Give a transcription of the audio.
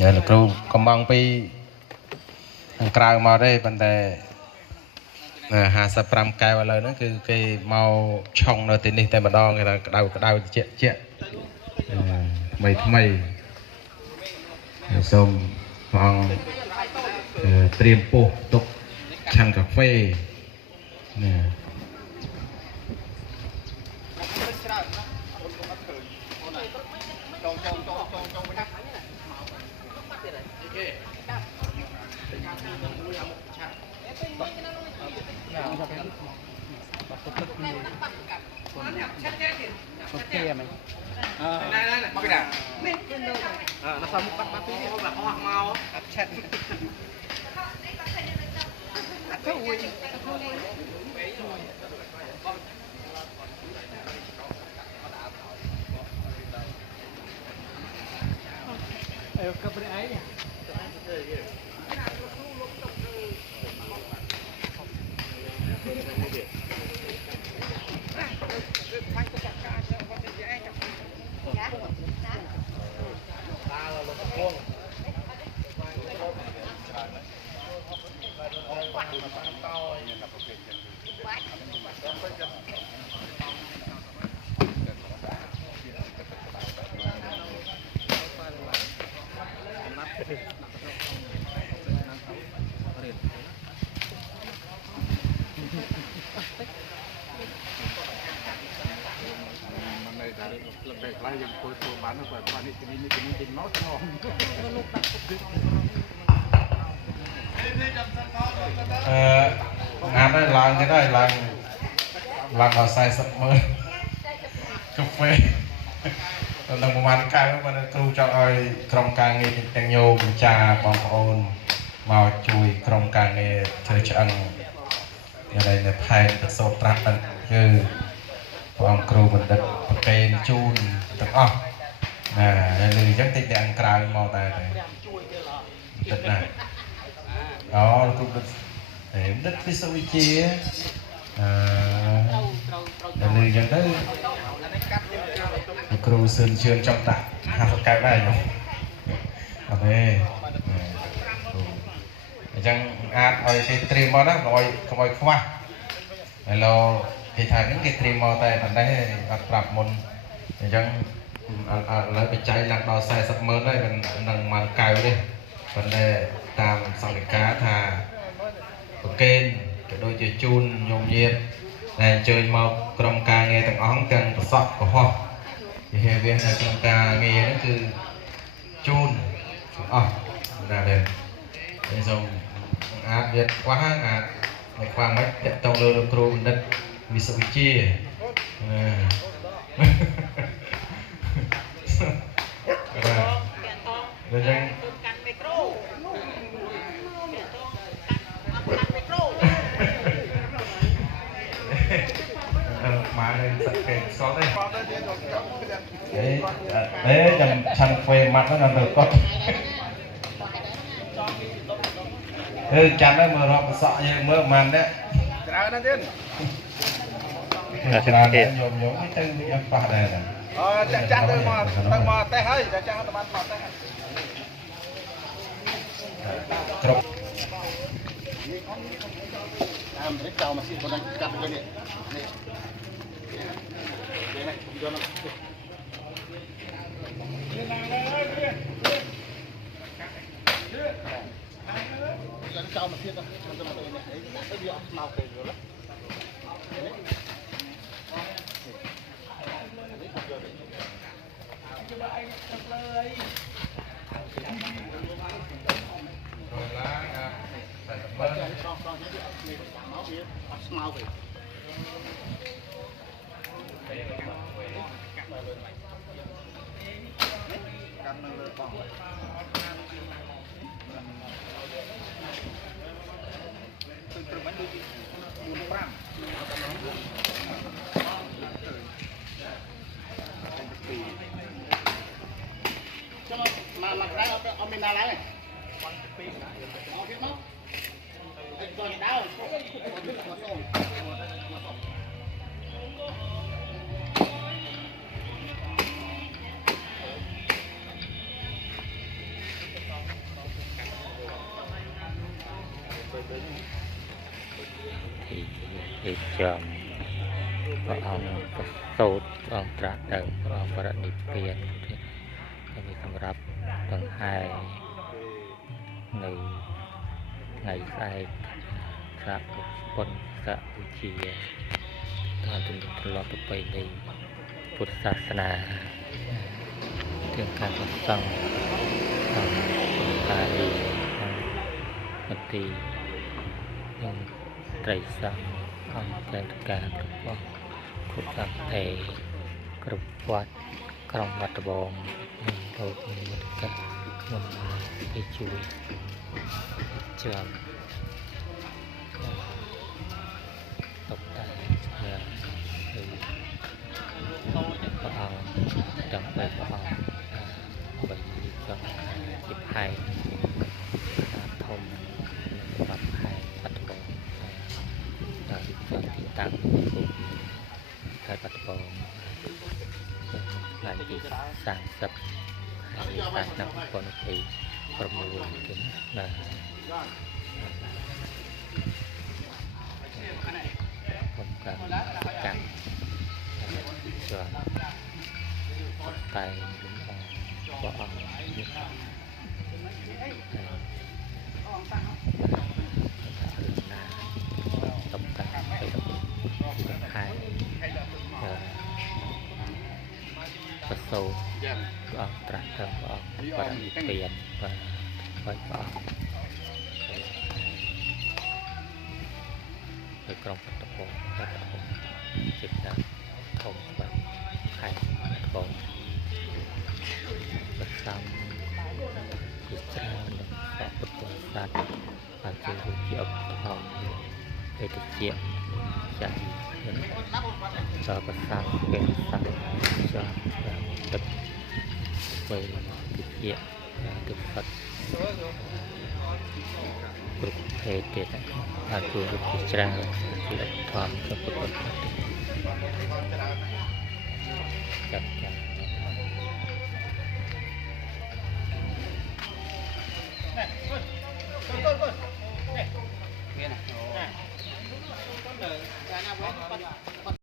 លោកគ្រូកំងពីក្រៅមកទេប៉ុន្តែ55កែវឥឡូវហ្នឹងគឺគេមកឆុងនៅទីនេះតែម្ដងគេថាក្តៅក្តៅជាក់ថ្មីសូមព្រះអង្គត្រៀមពោះទុកឆាន់កាហ្វេណាងាត់ហើយឡើងទៀតហើយឡើងដល់40ម៉ឺនកាហ្វេដល់ប្រហែលកែវបានគ្រូចង់ឲ្យក្រុមការងារទាំងញោមចាបងប្អូនមកជួយក្រុមការងារធ្វើឆ្អឹងនៅផែនប្រសូតត្រាស់ហ្នឹងគឺព្រះអង្គគ្រូបណ្ឌិតប្រកេនជូនទាំងអស់ណាហើយលើអញ្ចឹងតិចតែក្រៅមកតែតិចណាអូលោកគ្រូបណ្ឌិតវិស្វវិទ្យាលើអញ្ចឹងទៅលោកគ្រូសឿនជឿនចង់ដាក់50កែវដែរខ្ញុំអត់ទេអញ្ចឹងអាចឲ្យគេត្រៀមមកណាកុំឲ្យខ្វះឥឡូវគេថាហ្នឹងគេត្រៀមមកតែប៉ុណ្ណេះអត់ប្រាប់មុនអញ្ចឹងឥឡូវបច្ច័យឡើងដល់40ម៉ឺនហើយមិននឹងមួយកែវទេប៉ុន្តែតាមសង្ឃិកាថាប្រកេនក៏ដូចជាជូនញោមញាតិដែលអញ្ជើញមកក្រុមការងារទាំងអង្គទាំងប្រសពកុហកវិហារវានៅក្រុមការងារហ្នឹងគឺជូនអស់ណាស់ដែរហើយសូមអាចវាខ្វះអាចតែខ្វះមិនតកតងលើលោកគ្រូបណ្ឌិតវិស្វវិទ្យាបាទយ៉ាងកាន់មីក្រូមកនៅសក្តិសតទេចាំឆាន់ហ្វេម៉ាត់ហ្នឹងនៅកត់ចាំទៅមើលរាប់សក់យើងមើលប៉ុន្មាននេះច្រើនណាស់ទៀតច្រើនទៀតញោមទៅយ៉ាងប៉ះដែរអូចាស់ទៅមកតេះហើយចាស់ទៅបានមកតេះគ្រប់តាមនេះចោលមកស៊ីប៉ុណ្ណឹងកាត់ទៅនេះនេះយកមកចោលមកទៀតទៅមកទៅនេះទៅវាអត់មកទេយល់ស្មៅវិញកាន់នៅលើបងព្រឹកមិនដូច4 5ចាំមកដែរអត់មានណាឡើយបងពីអត់ទៀតមកទៅដល់ដើរ chồng có ông có sốt ông trả đầu có ông có đi tiền thì khôngรับtuần 2 ngày ngày sai ra quân xã chia ta từng lo tập bay điพุทธศาสนาเรื่องการรับฟังตาดีมติยังไตรสังองใจการกระปองขุดอักเทกระวัดกรองวัดบองโดยมีมุตตะมุนอิจุยจอมตกแต่งอย่างพระองค์จำเป็นพระองค์ไปจนจิบไห้ทมรับไห้ปัตตบจนที่ตั้งภูมิไห้ปัตตบงานที่สร้างสับให้สร้างนักคนไปประมวลถึงผมการจังส่วนไตพระองค์ตบแต่งไปที่ให้ประสบพระองค์ตรัสถึงพระองค์ประดิษฐ์เปลี่ยนพระองค์ไปกรองปัตตบจิตดังทมแบบไข่บงประซ้ำจิตใจหนึ่งสองปุตตะสัตว์อาจจะรู้เกี่ยวกับทองไปติดเจียใจเห็นต่อประซ้ำเป็นซ้ำจอมตึกไปติดเจียตึกสัตว์กลุ่มเพศเด็ดอาจจะรู้จิตใจที่ทองจะปุตตะจับ